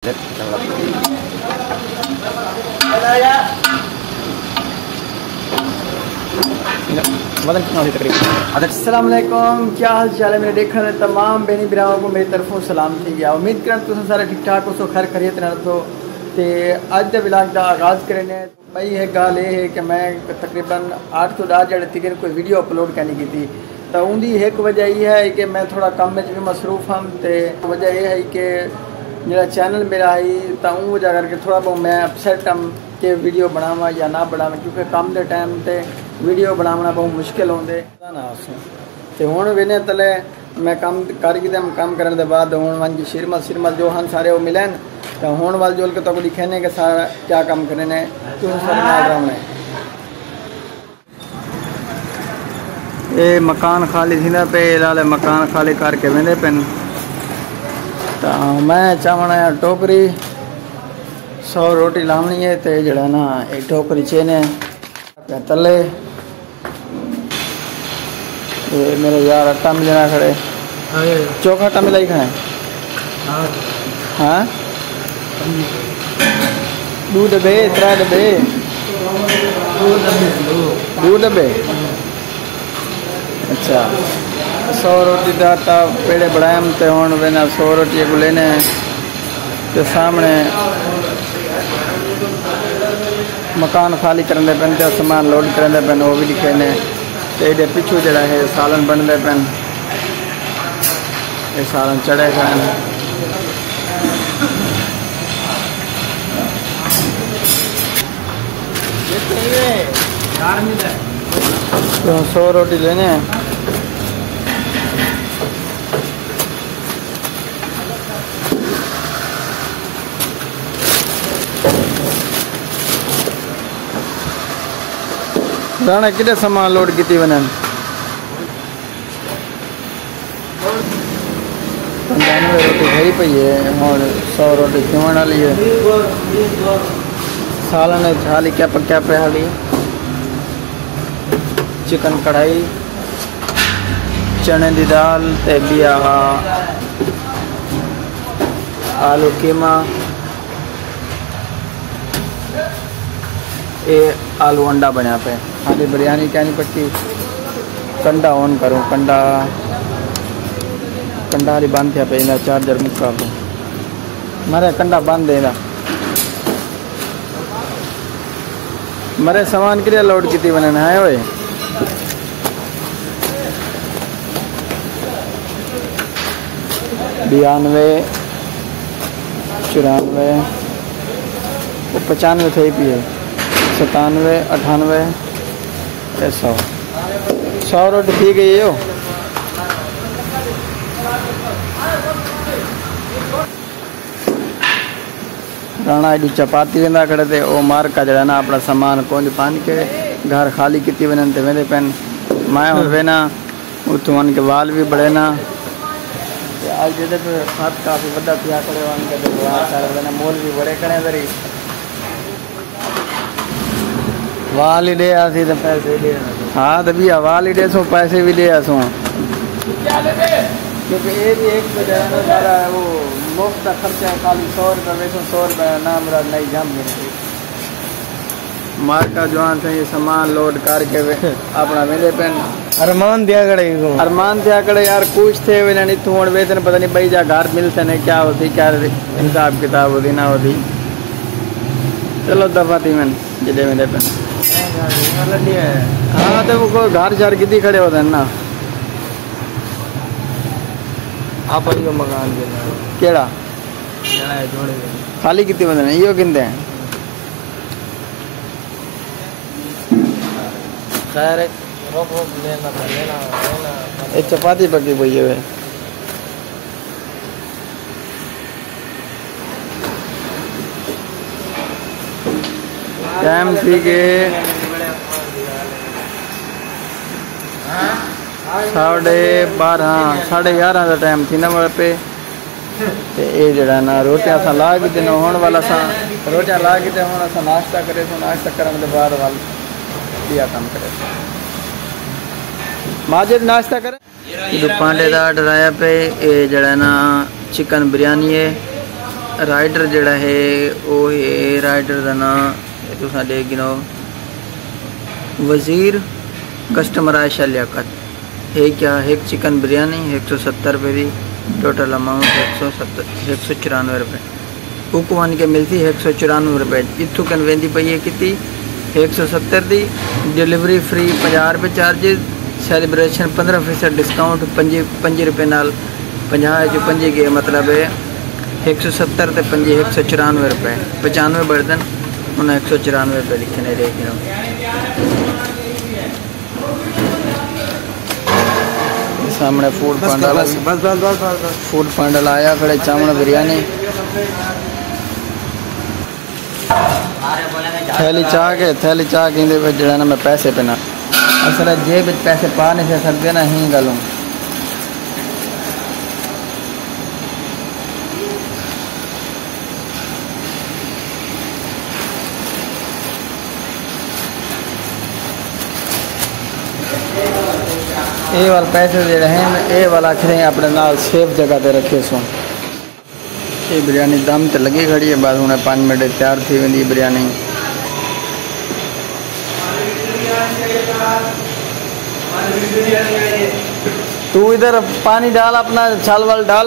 अस्सलाम वालेकुम, क्या हाल चाल है मेरे देखने वाले तमाम बहनी बिराओं को मेरी तरफों सलाम थी गया। उम्मीद करें तुम सारे ठीक ठाक हो, खैर खरीत रह तो अज के विलाग का आगाज़ करें। भाई है गाल ये है कि मैं तकरीबन 8 तो 10 जड़े तक कोई वीडियो अपलोड करनी की थी। तो उनकी एक वजह यह है कि मैं थोड़ा काम में भी मसरूफ़ हम। तो वजह यह है कि जो चैनल मेरा है तो उन वजह करके थोड़ा बहुत मैं अपसेट हम कि वीडियो बनावा या ना बनावा, क्योंकि काम के टाइम ते वीडियो बनाना बहुत मुश्किल होंगे ना। तो हूँ वेने तले मैं काम कर काम करने के बाद हूँ वन जी शिरमल जो हम सारे वो मिलन तो हूँ वाल जोल के तो लिखे कि सारा क्या काम करने तुम सारे नाल रहने। ये मकान खाली थी पे लाले मकान खाली करके वेंदे पेन। तो मैं चावना यार टोकरी 100 रोटी लावनी है तो जड़ा ना एक टोकरी चेने तले ये मेरे यार आटा मिलना खड़े चोखा आटा मिला ही खाए। हाँ 2 डब्बे 3 डब्बे 2 डब्बे। अच्छा 100 रोटी का आटा पेड़े बढ़ाए तो हूँ वेना 100 रोटी को लेने तो सामने मकान खाली करने पेन तो सामान लोड करने पेन वो भी लिखे ने। तो ये पिछू जरा है सालन बनते पेन, ये सालन चढ़े खाए तो 100 रोटी लेने हैं। राणा कितने सामान लोड की वन 95 रोटी खरी पई है और 100 रोटी खिवन वाली है। सालन हाली क्या पक्या पे हाली चिकन कढ़ाई चने की दाल ते बिया आलू कीमा ये आलू अंडा बना पे हाली बिरयानी क्या नहीं पक्की। कंडा ऑन करूँ कंडा हाली बंद थे पे चार्जर मुक्का पे मारे कंडा बंद देना मरे सामान के लिए लोड की बने है वो 92 94 95 थे पिए 97 98 100 रोटी थी गई हो। राणा एडी चपाती वेंदा खड़े थे वो मार का जड़ा ना अपना सामान कौन पान के घर खाली की वन ते वेंदे पेन मैं हूँ वेना उतवन के वाल भी बड़े ना आज जे हाथ काफ़ी बड़ा पिया करे वन के सारे वेना मोल भी बड़े करे दरी वाल ही दे आसी तो पैसे दे। हाँ तो भैया वाल ही दे सो पैसे भी दे आसो क्योंकि ये भी एक सारा वो मुफ्त का खर्चा खाली 100 रुपये वैसे 100 रुपये नाम रहा नहीं जम मिलती मार का जवान से ये सामान लोड करके अपना मेरे पेन अरमान दिया करे यार कुछ थे वे नहीं तू वेतन पता नहीं भाई जा घर मिलते नहीं क्या होती क्या हिसाब किताब होती ना होती। चलो दफा थी मैंने जिले मेरे पेन। हाँ तो वो घर चार कितनी खड़े होते हैं ना आप मकान केड़ा खाली कितनी बंद है यो किंदे हैं खैर एक चपाती पकी हुई है टाइम थी के 11:30 का टाइम थी ना मेरे पे। तो ये जड़ा ना रोटियां अस ला के दिन होने वाला सा रोटियां ला के हूँ अस नाश्ता करे तो नाश्ता करने के बाद वाल दिया काम करे माजिद नाश्ता करे पांडे का ऑर्डर आया पे ये जड़ा ना चिकन बिरयानी है राइडर जड़ा है वो है राइडर का नाम तुसा देख गिनो वज़ीर कस्टमर आयशा लियाकत है क्या एक चिकन बिरयानी 170 रुपये की टोटल अमाउंट 194 रुपये हुकमान के मिलती 194 रुपये इतों कन वेंदी पई है कितनी 170 दी डिलीवरी फ्री 50 रुपये चार्जिज सैलीब्रेशन 15% डिस्काउंट 5 रुपये नाल 50 जो 5 के मतलब है 170 ते 5 194 रुपये 95 बर्तन उन्हें 194 रुपये लिखने देख सामने फूड पांडा फूड पांडा आया खड़े चावल बिरयानी थैली चाह के जड़ा ना मैं पैसे पे ना असल जेब पैसे पा नहीं सकते ना ही गलूँ ये वाले पैसे जो हैं ये वाला खड़े अपने नाल सेफ जगह पे रखे सो ये बिरयानी दम तो लगी खड़ी है बाद उन्हें 5 मिनट तैयार थी वी बिरयानी तू इधर पानी डाल अपना छाल वाल डाल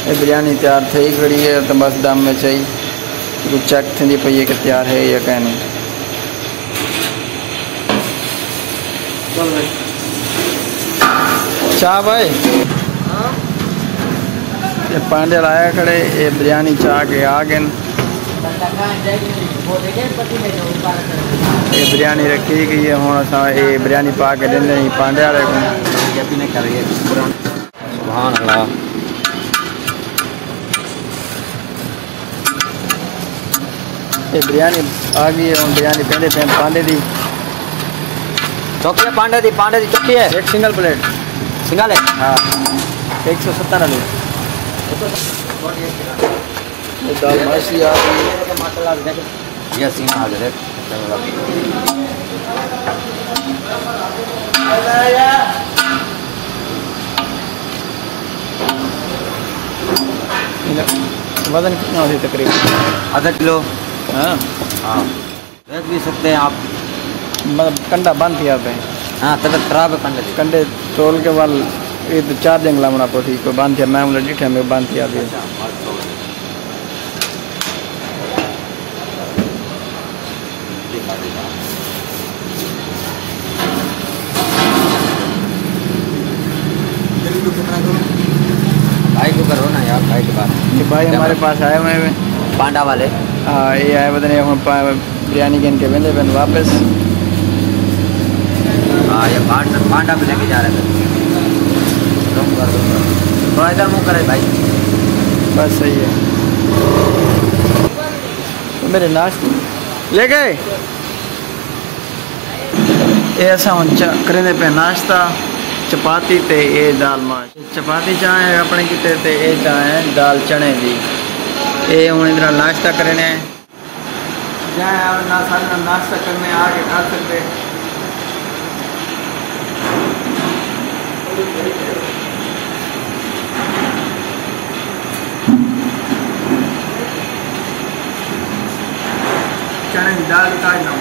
ये बिरयानी तैयार थी खड़ी है तो बस दम में चाहिए कुछ चेक थी पई है कि तैयार है या क्या नहीं चाह भाई ये पांडे लाया खड़े ये बिरयानी चाह के आ गए ये बिरयानी रखी गई है हूँ अस ये बिरयानी पा के देंगे पांडे वाले को सुभान अल्लाह ये बिरयानी आ गई है हम बिरयानी पहले पांडे दी चौकी पांडे दी चौकी है एक सिंगल प्लेट सिंगल है हाँ 170 वाली दाल माशी आ गई ये सीना हाजिर है वजन कितना होती तकरीबन आधा किलो हाँ हाँ देख भी सकते हैं आप मतलब कंडा बंद किया पे हाँ तबीयत खराब है कंडे तोल के वाल ये तो चार्जिंग लाना पड़ी कोई बंद किया मैं बोला डिठे में बंद किया भी भाई को करो ना यार भाई के पास ये भाई हमारे पास आए हुए हैं पांडा वाले हाँ ये आए बदने बिरयानी गिन के बंदे बन वापस हाँ ये पांडा भी लेके जा रहे थे थोड़ा इधर मुँह करे भाई बस सही है तो मेरे नाश्ते ले गए ये ऐसा करेंगे पे नाश्ता चपाती ते ये दाल माश चपाती चाहे अपने किते ते ये चाहे दाल चने दी ये हूँ इधर नाश्ता करने जाए नाश्ता करने आगे खा सकते चने की दाल काट ना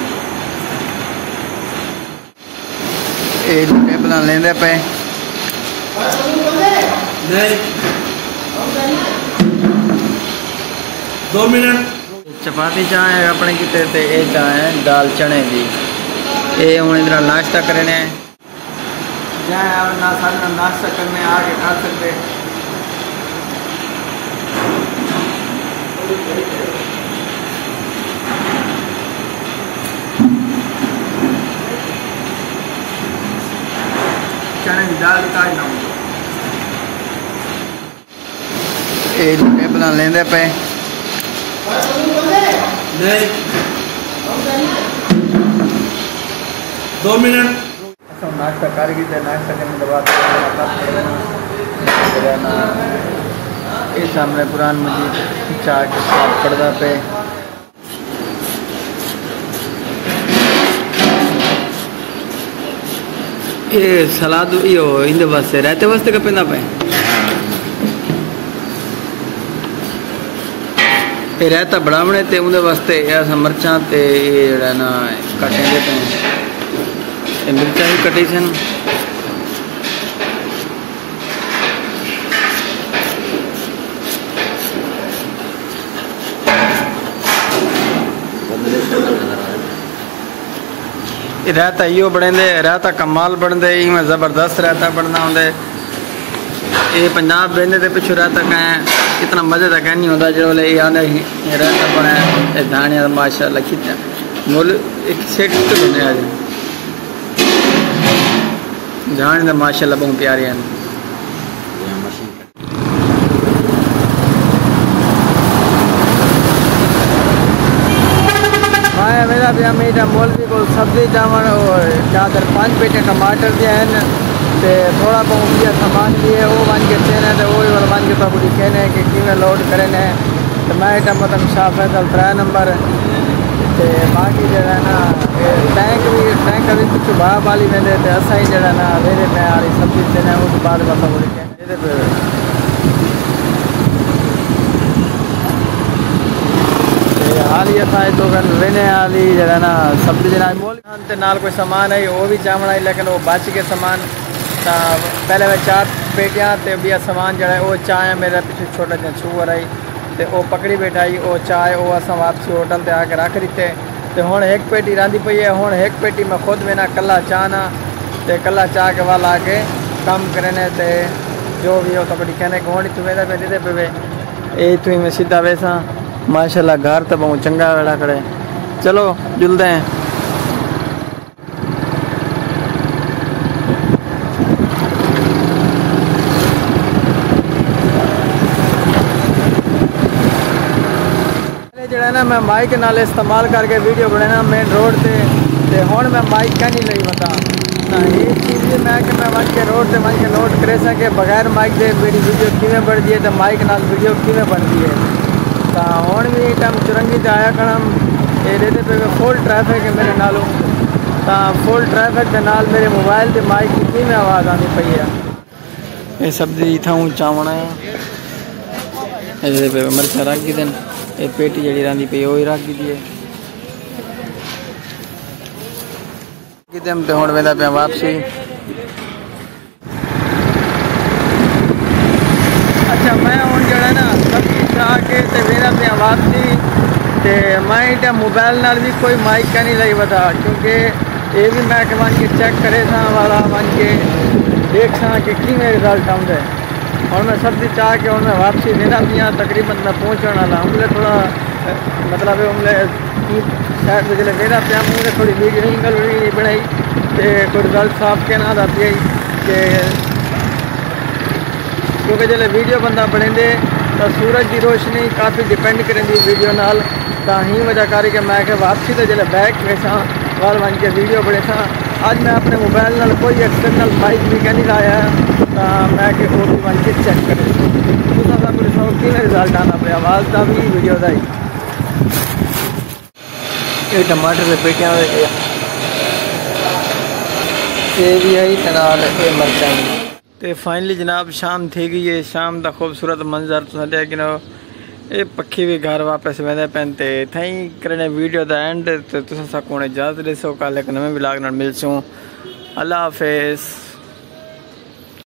ये टेबल लेंदे पे नहीं 2 मिनट चपाती चाहे अपने किते ते ये चाहे दाल चने दी ये हूँ इधर नाश्ता करने जाए नाश्ता करने आगे खा सकते चने की दाल काट ना ये टेबल लेंदे पे नहीं 2 मिनट नाश्ता कर गई नाश्ता करने के बाद ये सामने पुरान मजीद चाह के साथ पड़दा पे ये सलाद यो इंदे वास्ते रहते वास्ते कपेंदा पे ये रहता बढ़ावने ते उनदे वास्ते ऐसा मरचां ते ये जड़ा ना कटेंदे पे ये मिर्चा ही कटी सन रहता यो बनेंदे रहता कमाल बनदे इमें जबरदस्त रहता बनना होंदे ये पंजाब बेंदे ते पिछू रहता कहें इतना मजे का कह नहीं होता जो ये आने रहता बना ये धानिया माशाल्लाह कितना मोल एक सेट तो बने आज धानिया माशाल्लाह बहुत प्यारे हैं मेरा भी मेरा मौलवी को सब्जी चावल और चादर 5 पेटे टमाटर दिए हैं तो थोड़ा बहुत दिया सामान भी है वो बन के देना तो वो वाला बन के तो बुरी कहने कि किमें लोड करें तो मैं मतलब शाह फैसल 3 नंबर तो बाकी जो है ना टैंक अभी कुछ भाव वाली वेंदे तो असा ही जरा ना वेरे में आ रही सब्जी देना उस बाद बस बुरी कहने हाल ही असा तो वेने हाली जरा ना सब्जी जना मोल नाल कोई सामान है वो भी चावना है लेकिन वो बच के सामान पहले मैं 4 पेटियां ते भी सामान जरा वो चाय मेरा पीछे छोटा जहा छूर आई तो वो पकड़ी बैठाई वो चाय वो अस वापसी होटल ते आके रख दिते तो हुण एक पेटी रांधी पई है हुण एक पेटी में खुद वेना कला चाहना तो कला चाह के वाल आके कम करने ते जो भी हो तबड़ी कहने को होनी तुम्हें पे दे पे ये तु में सीधा वैसा माशाल्लाह घर तो बहुत चंगा वेड़ा खड़े चलो जुलते हैं जरा ना मैं माइक नाल इस्तेमाल करके वीडियो बनाना मेन रोड से हुण मैं माइक क्या नहीं लई बता ना ये चीज़ भी मैं कि मैं वन के रोड से वन के नोट करे सके बगैर माइक दे मेरी वीडियो किमें बढ़ती है तो माइक नाल वीडियो किमें बनती है तो हुण भी टाइम चुरंगी से आया करम ये पे फुल ट्रैफिक है मेरे नालों तो फुल ट्रैफिक के नाल मेरे मोबाइल से माइक की में आवाज़ आनी पई है ये सब्जी इथाऊं चावना ये पे मिर्चा रख दी दिन ये पेटी जड़ी रांधी पई वो ही रख दी है किते हम तो हुण वेंदा पे वापसी अच्छा मैं हुण जड़ा ना सब्जी चाह के ते वेंदा पे वापसी ते मैं इटा मोबाइल नाल भी कोई माइक का नहीं लई बता क्योंकि ये भी मैं वन के चेक करे सा वाला वन के देख सा कि किमें रिजल्ट आउंदे और मैं सब्जी चाह के और मैं वापसी वेंदा पिया तकरीबन मैं पहुँचण वाला हमले थोड़ा मतलब हमले शायद जो वेंदा पिया मुझे थोड़ी वीडियो एंगल नहीं बनाई तो कोई रिजल्ट साफ के ना पिया कि क्योंकि जो वीडियो बंदा बनेंदे तो सूरज की रोशनी काफ़ी डिपेंड करेंदी वीडियो नाल तो ही वजह कर के मैं वापसी तो जो बैक वेसा वाल वन के वीडियो बने सा अज मैं अपने मोबाइल नाल कोई एक्सटर्नल माइक भी क्या नहीं लाया तो मैं कि वो भी वन के चेक करे दूसरा पूरे सौ कि रिजल्ट आना पे आवाज़ का भी वीडियो का ही ये टमाटर के पेटियाँ ये भी आई तनाल ये मरचा तो फाइनली जनाब शाम थी गई है शाम का खूबसूरत मंजर तुम लेकिन ये पक्षी भी घर वापस वेंदे पैन ते थई करने वीडियो दा एंड तो तुम इजाज़त ॾिसो कल एक नवे ब्लॉग नाल मिलसूं अल्लाह हाफिज़।